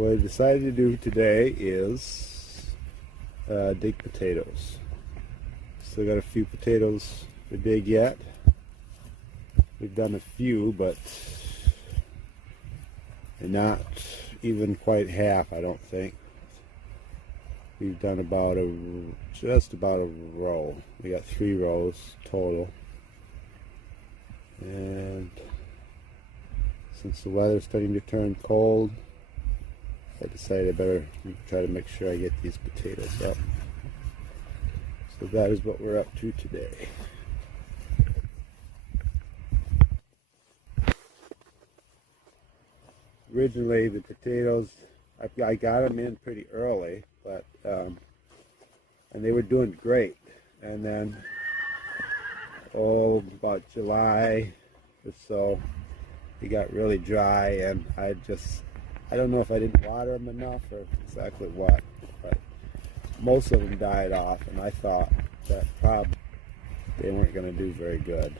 So what I decided to do today is dig potatoes. Still got a few potatoes to dig yet. We've done a few, but not even quite half, I don't think. We've done just about a row. We got 3 rows total. And since the weather's starting to turn cold, I decided I better try to make sure I get these potatoes up. So that is what we're up to today. Originally the potatoes, I got them in pretty early, but and they were doing great. And then, about July or so, it got really dry, and I don't know if I didn't water them enough or exactly what, but most of them died off, and I thought that probably they weren't going to do very good.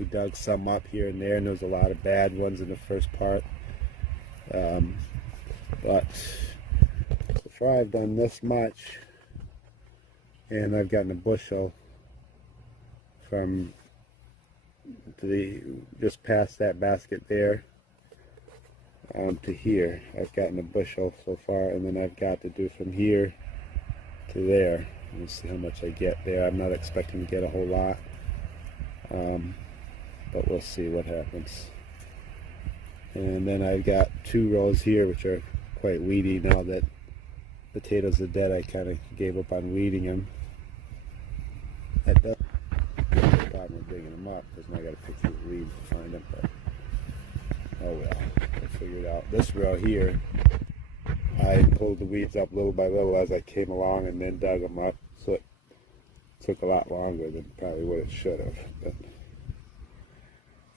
We dug some up here and there, and there was a lot of bad ones in the first part. But so far I've done this much, and I've gotten a bushel from just past that basket there to here. I've gotten a bushel so far, and then I've got to do from here to there. We'll see how much I get there. I'm not expecting to get a whole lot, but we'll see what happens. And then I've got 2 rows here which are quite weedy. Now that potatoes are dead, I kind of gave up on weeding them. That does the problem with digging them up, because now I got to pick through the weeds to find them. But oh well, I'll figure it out. This row here, I pulled the weeds up little by little as I came along, and then dug them up. So it took a lot longer than probably what it should have. But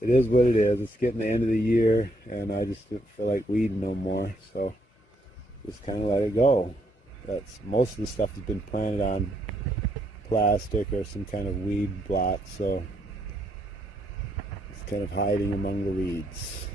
it is what it is. It's getting the end of the year, and I just didn't feel like weeding no more, so just kind of let it go. Most of the stuff has been planted on plastic or some kind of weed block, so it's kind of hiding among the weeds.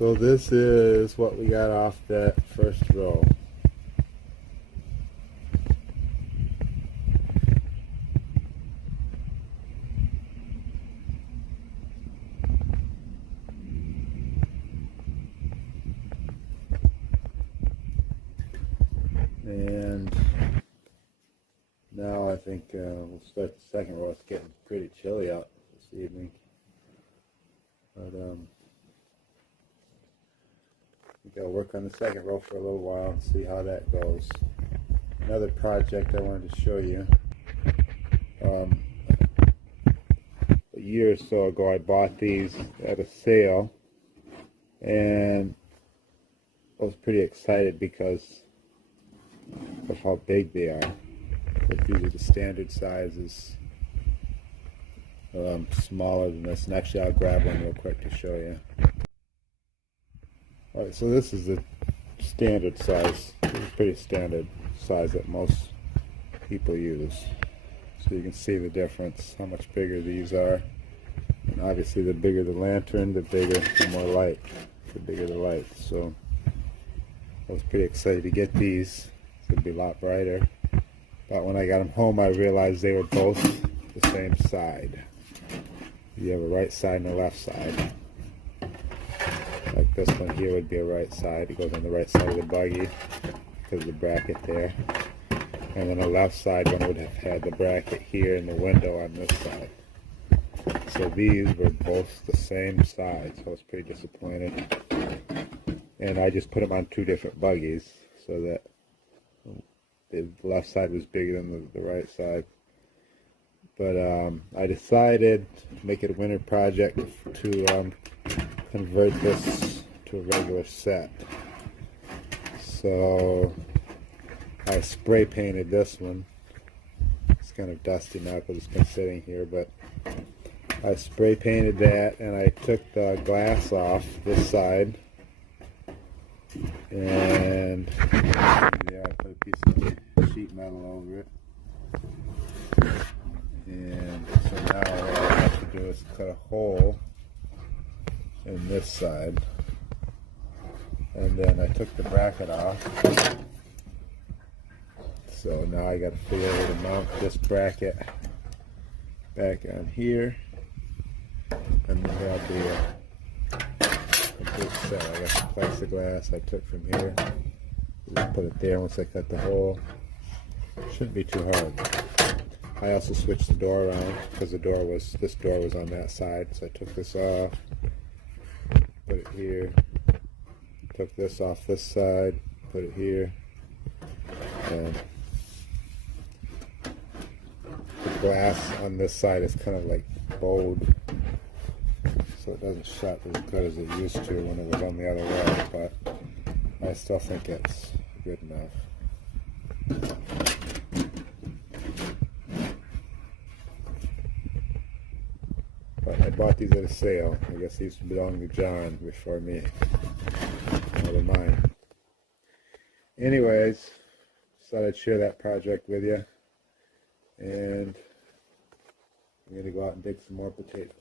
So this is what we got off that first row. And now I think we'll start the second row. It's getting pretty chilly out this evening. But we gotta work on the second row for a little while and see how that goes. Another project I wanted to show you. A year or so ago I bought these at a sale, and I was pretty excited because of how big they are. But these are the standard sizes, smaller than this, and actually I'll grab one real quick to show you. Alright, so this is the standard size. It's a pretty standard size that most people use. So you can see the difference, how much bigger these are. And obviously the bigger the lantern, the more light, the bigger the light. So I was pretty excited to get these. It's going to be a lot brighter. But when I got them home, I realized they were both the same side. You have a right side and a left side. Like this one here would be a right side. It goes on the right side of the buggy because of the bracket there. And then a left side one would have had the bracket here and the window on this side. So these were both the same size, so I was pretty disappointed. And I just put them on two different buggies so that the left side was bigger than the right side. But I decided to make it a winter project to convert this to a regular set. So I spray painted this one. It's kind of dusty now because it's been sitting here, but I spray painted that, and I took the glass off this side, and yeah, I put a piece of sheet metal over it. And so now what I have to do is cut a hole in this side, and then I took the bracket off. So now I got to figure out how to mount this bracket back on here, and then that'll be a complete set. I got the plexiglass I took from here. Just put it there once I cut the hole. Shouldn't be too hard. I also switched the door around because this door was on that side, so I took this off, put it here, took this off this side, put it here, and the glass on this side is kind of like bowed, so it doesn't shut as good as it used to when it was on the other way, but I still think it's good enough. But I bought these at a sale. I guess these belonged to John before me. Never mind. Anyways, just thought I'd share that project with you. And I'm going to go out and dig some more potatoes.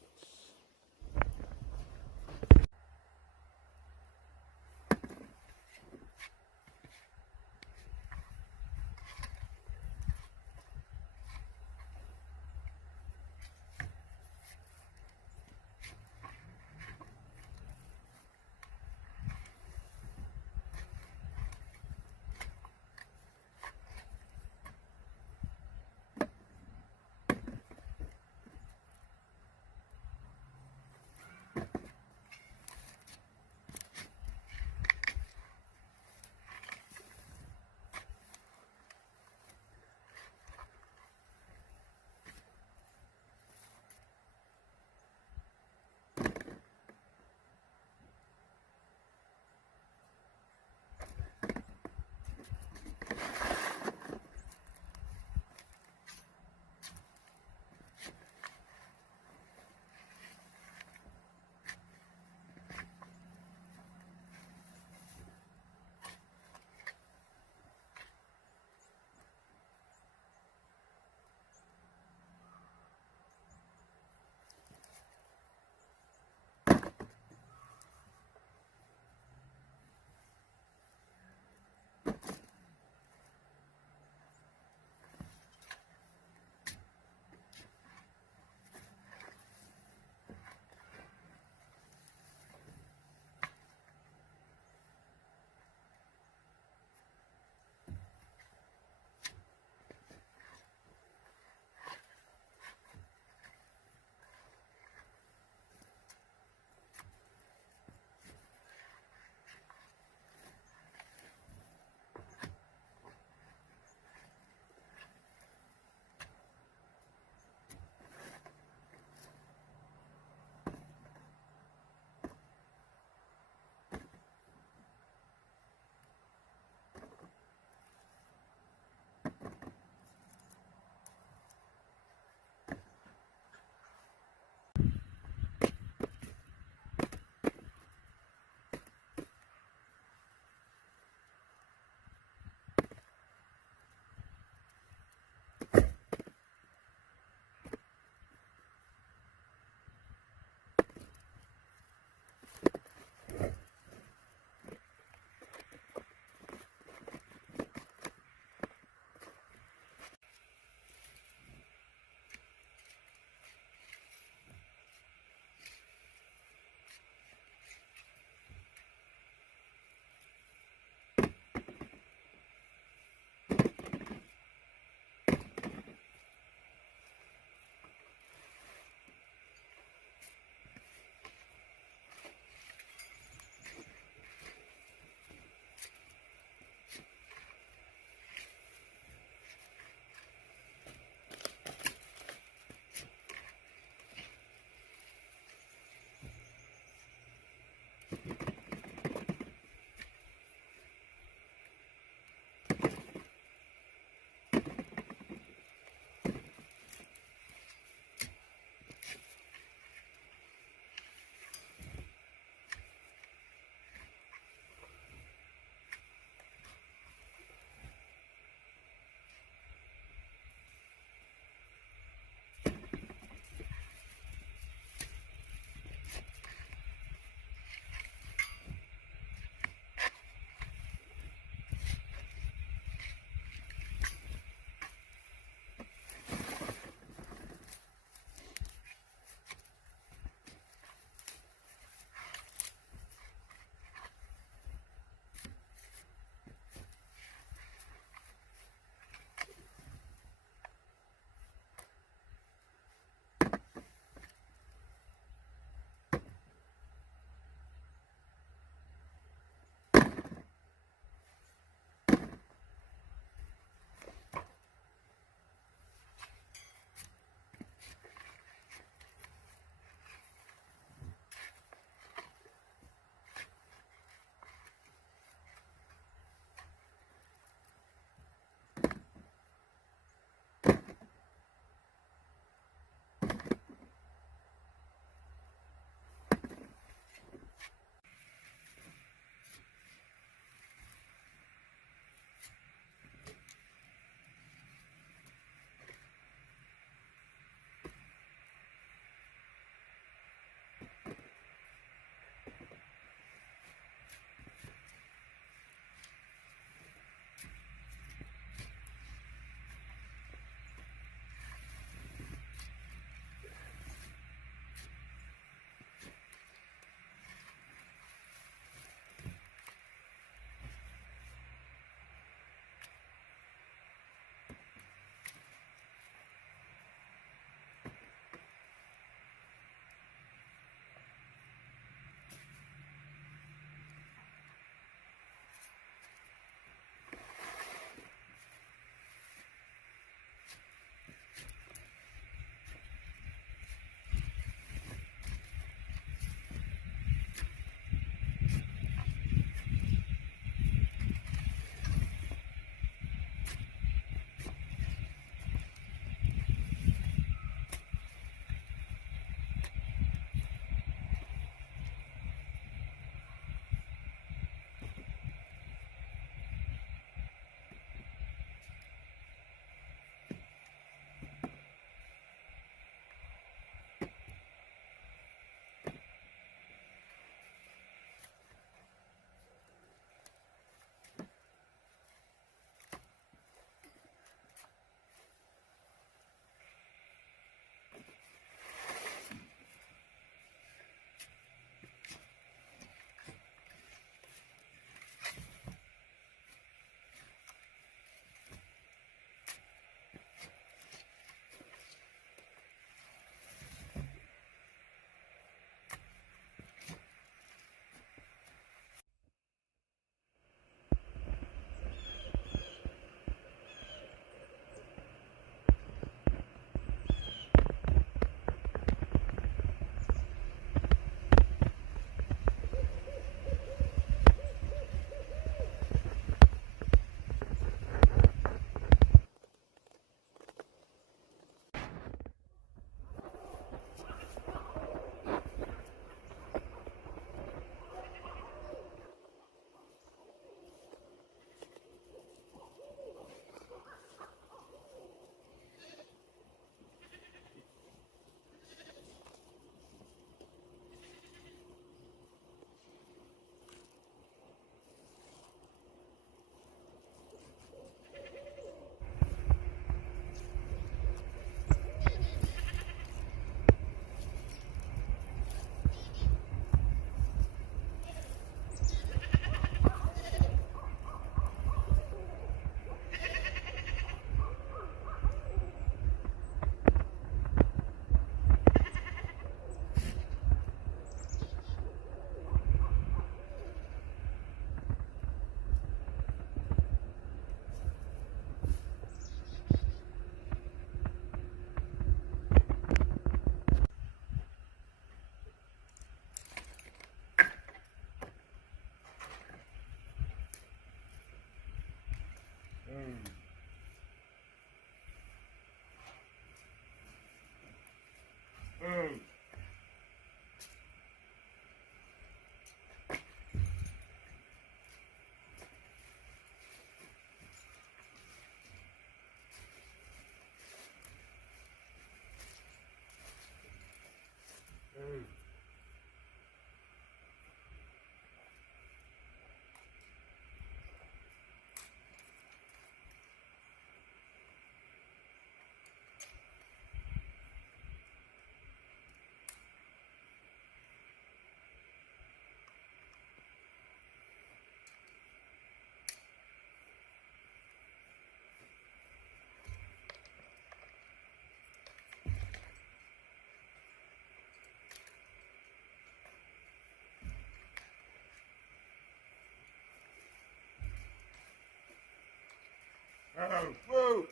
Oh, whoa,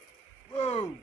whoa.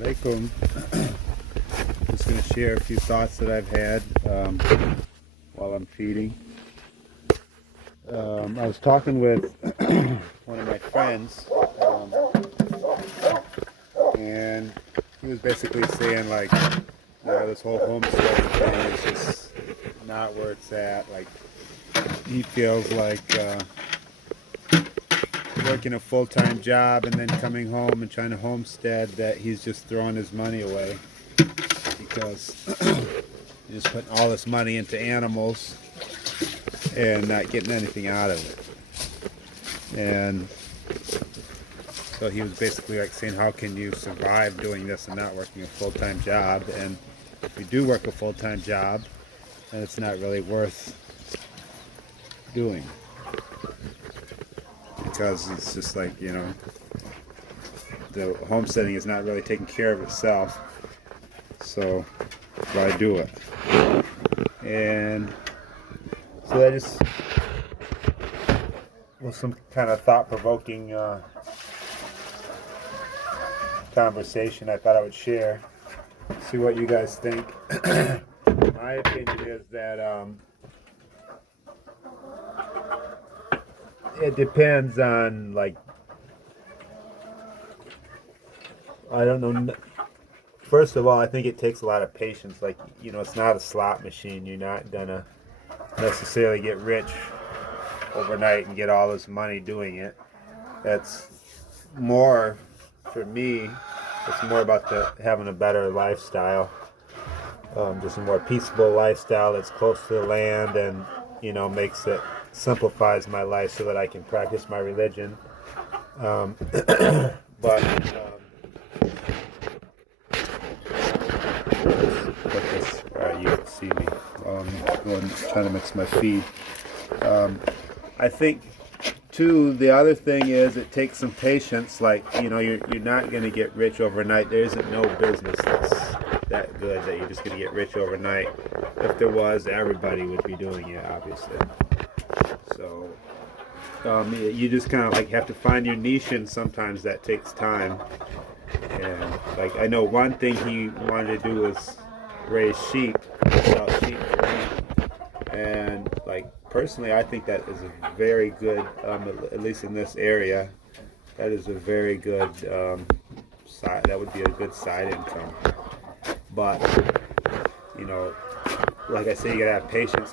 Alaikum. Just going to share a few thoughts that I've had while I'm feeding. I was talking with one of my friends, and he was basically saying like, this whole homesteading thing is just not where it's at. Like, he feels like working a full-time job and then coming home and trying to homestead, that he's just throwing his money away because he's just putting all this money into animals and not getting anything out of it. And so he was basically like saying, how can you survive doing this and not working a full-time job? And if you do work a full-time job, then it's not really worth doing, because it's just like, you know, the homesteading is not really taking care of itself, so why do it? And so that just was some kind of thought-provoking conversation I thought I would share. See what you guys think. My opinion is that it depends on, like, I don't know. First of all, I think it takes a lot of patience. Like, you know, it's not a slot machine. You're not gonna necessarily get rich overnight and get all this money doing it. That's more, for me, it's more about having a better lifestyle, just a more peaceful lifestyle that's close to the land, and, you know, simplifies my life so that I can practice my religion. But you can see me. I'm trying to mix my feed. I think too, the other thing is it takes some patience. Like, you know, you're not going to get rich overnight. There isn't no business that's that good that you're just going to get rich overnight. If there was, everybody would be doing it, obviously. So you just kind of like have to find your niche, and sometimes that takes time. And like, I know one thing he wanted to do was raise sheep, sell sheep for meat. And like, personally, I think that is a very good, at least in this area, that is a very good side. That would be a good side income. But, you know, like I say, you gotta have patience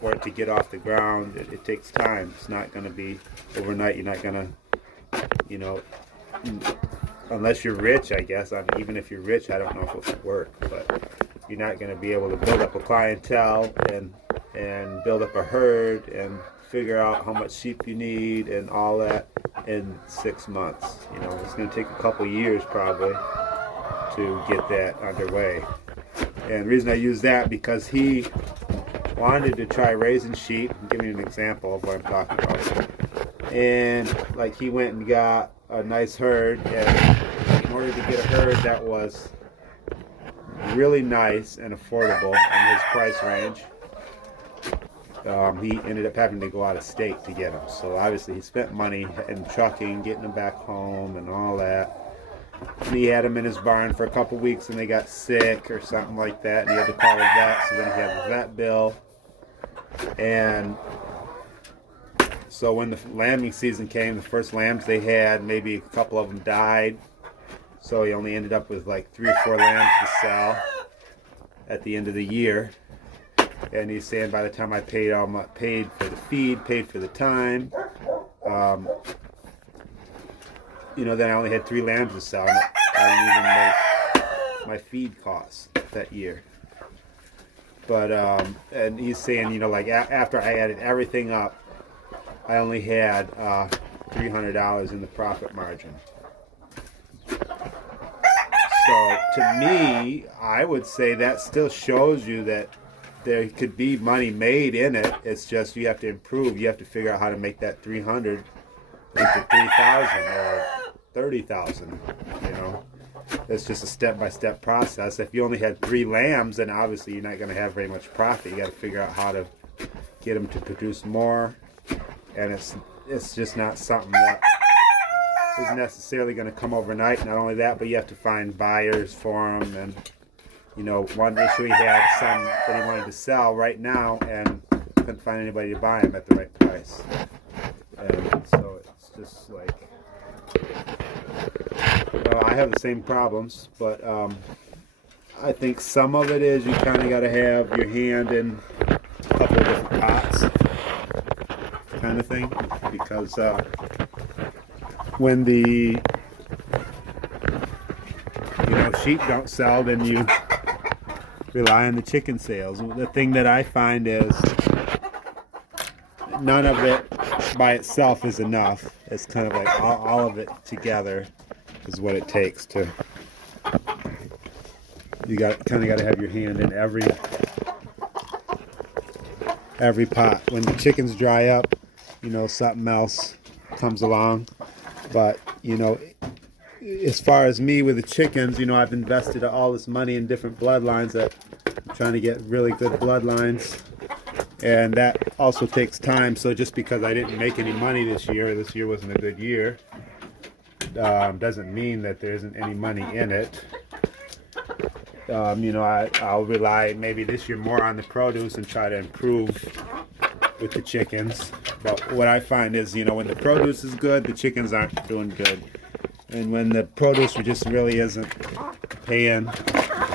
for it to get off the ground. It takes time. It's not gonna be overnight. You're not gonna, you know, unless you're rich, I guess. I mean, even if you're rich, I don't know if it will work, but you're not gonna be able to build up a clientele and build up a herd and figure out how much sheep you need and all that in 6 months. You know, it's going to take a couple years probably to get that underway. And the reason I use that, because he wanted to try raising sheep. I'll give you an example of what I'm talking about. And like, he went and got a nice herd, and in order to get a herd that was really nice and affordable in his price range, he ended up having to go out of state to get them. So obviously he spent money in trucking, getting them back home and all that. And he had them in his barn for a couple weeks, and they got sick or something like that, and he had to call a vet. So then he had the vet bill. And so when the lambing season came, the first lambs they had, maybe a couple of them died. So he only ended up with like 3 or 4 lambs to sell at the end of the year. And he's saying, by the time I paid for the feed, paid for the time, you know, then I only had 3 lambs to sell. And I didn't even make my feed costs that year. But and he's saying, you know, like after I added everything up, I only had $300 in the profit margin. So to me, I would say that still shows you that there could be money made in it. It's just you have to improve. You have to figure out how to make that 300 into 3,000 or 30,000. You know, it's just a step-by-step process. If you only had 3 lambs, then obviously you're not going to have very much profit. You got to figure out how to get them to produce more, and it's just not something that isn't necessarily going to come overnight. Not only that, but you have to find buyers for them. And you know, one issue he had, some that he wanted to sell right now, and couldn't find anybody to buy them at the right price. And so it's just like, well, I have the same problems, but I think some of it is you kind of got to have your hand in a couple of different pots, kind of thing, because when the sheep don't sell, then you rely on the chicken sales. The thing that I find is none of it by itself is enough. It's kind of like all of it together is what it takes to. You got to have your hand in every pot. When the chickens dry up, you know, something else comes along. But you know, as far as me with the chickens, you know, I've invested all this money in different bloodlines that I'm trying to get really good bloodlines, and that also takes time. So just because I didn't make any money this year wasn't a good year, doesn't mean that there isn't any money in it. You know, I'll rely maybe this year more on the produce and try to improve with the chickens. But what I find is, you know, when the produce is good, the chickens aren't doing good. And when the produce just really isn't paying,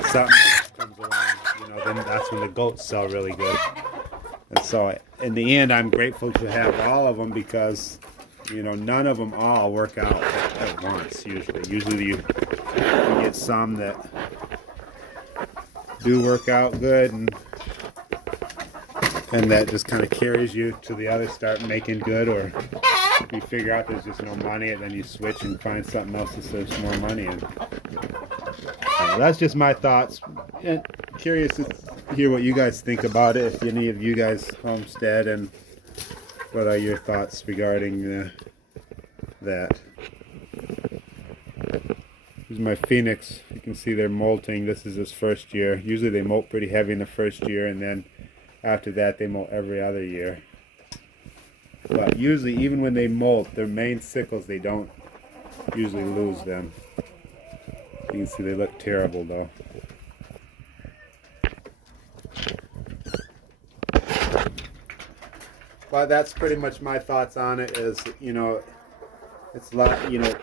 something comes along, you know, then that's when the goats sell really good. And so in the end, I'm grateful to have all of them because, you know, none of them all work out at once usually. Usually you get some that do work out good, and that just kind of carries you to the others start making good, or if you figure out there's just no money and then you switch and find something else that serves more money. And that's just my thoughts. And curious to hear what you guys think about it, if any of you guys homestead, and what are your thoughts regarding that. This is my Phoenix. You can see they're molting. This is his first year. Usually they molt pretty heavy in the first year, and then after that they molt every other year. But usually, even when they molt, their main sickles, they don't usually lose them. You can see they look terrible though. But that's pretty much my thoughts on it. Is, you know, it's a lot, you know,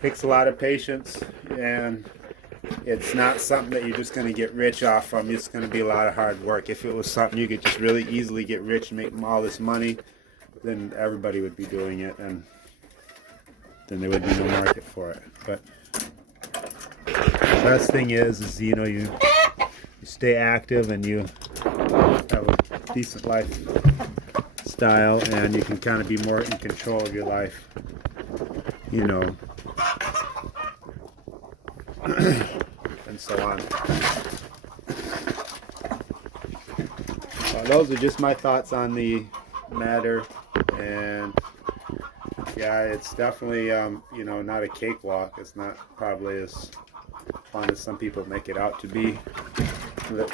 takes a lot of patience, and it's not something that you're just going to get rich off from. It's going to be a lot of hard work. If it was something you could just really easily get rich and make all this money, then everybody would be doing it, and then there would be no market for it. But the best thing is you know, you stay active and you have a decent lifestyle, and you can kind of be more in control of your life, you know. And so on. Those are just my thoughts on the matter, and yeah, it's definitely you know, not a cakewalk. It's not probably as fun as some people make it out to be.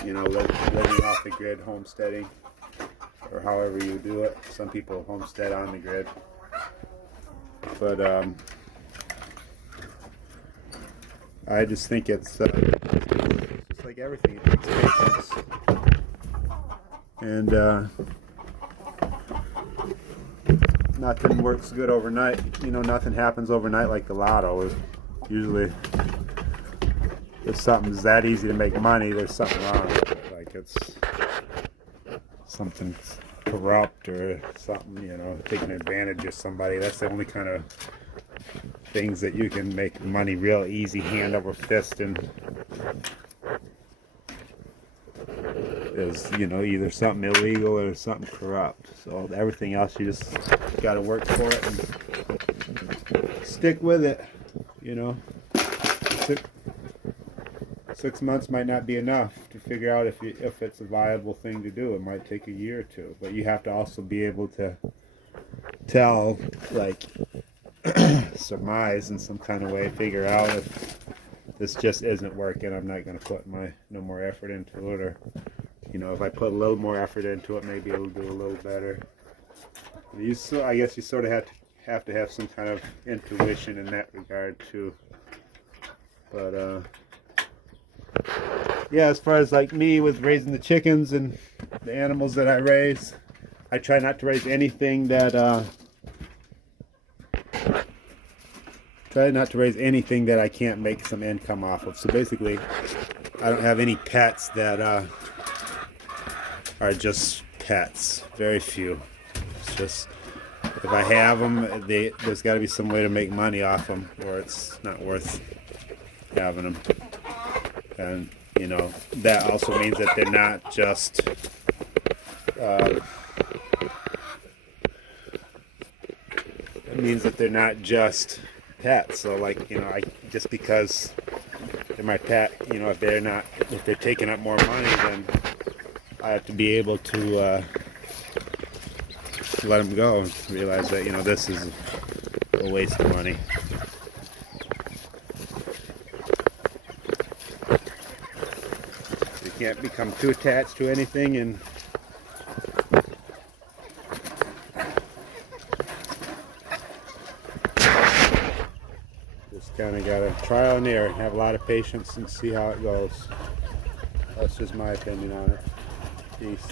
You know, living off the grid, homesteading, or however you do it. Some people homestead on the grid, but I just think it's just like everything. It takes patience, and nothing works good overnight. You know, nothing happens overnight like the lotto. Usually, if something's that easy to make money, there's something wrong with it. Like it's something corrupt or something, you know, taking advantage of somebody. That's the only kind of things that you can make money real easy, hand over fist, and is, you know, either something illegal or something corrupt. So everything else, you just got to work for it and stick with it, you know. 6 months might not be enough to figure out if it's a viable thing to do. It might take a year or two, but you have to also be able to tell, like, surmise in some kind of way, figure out if this just isn't working. I'm not going to put no more effort into it, or, you know, if I put a little more effort into it, maybe it'll do a little better. I guess you sort of have to have some kind of intuition in that regard too. But yeah, as far as like me with raising the chickens and the animals that I raise, I try not to raise anything that I can't make some income off of. So basically, I don't have any pets that are just pets. Very few. It's just, if I have them, there's got to be some way to make money off them, or it's not worth having them. And you know, that also means that they're not just it means that they're not just pets. So like, you know, just because they're my pet, you know, if they're taking up more money, then I have to be able to let them go and realize that, you know, this is a waste of money. You can't become too attached to anything, and just kind of got to trial and error, have a lot of patience and see how it goes. That's just my opinion on it. Peace.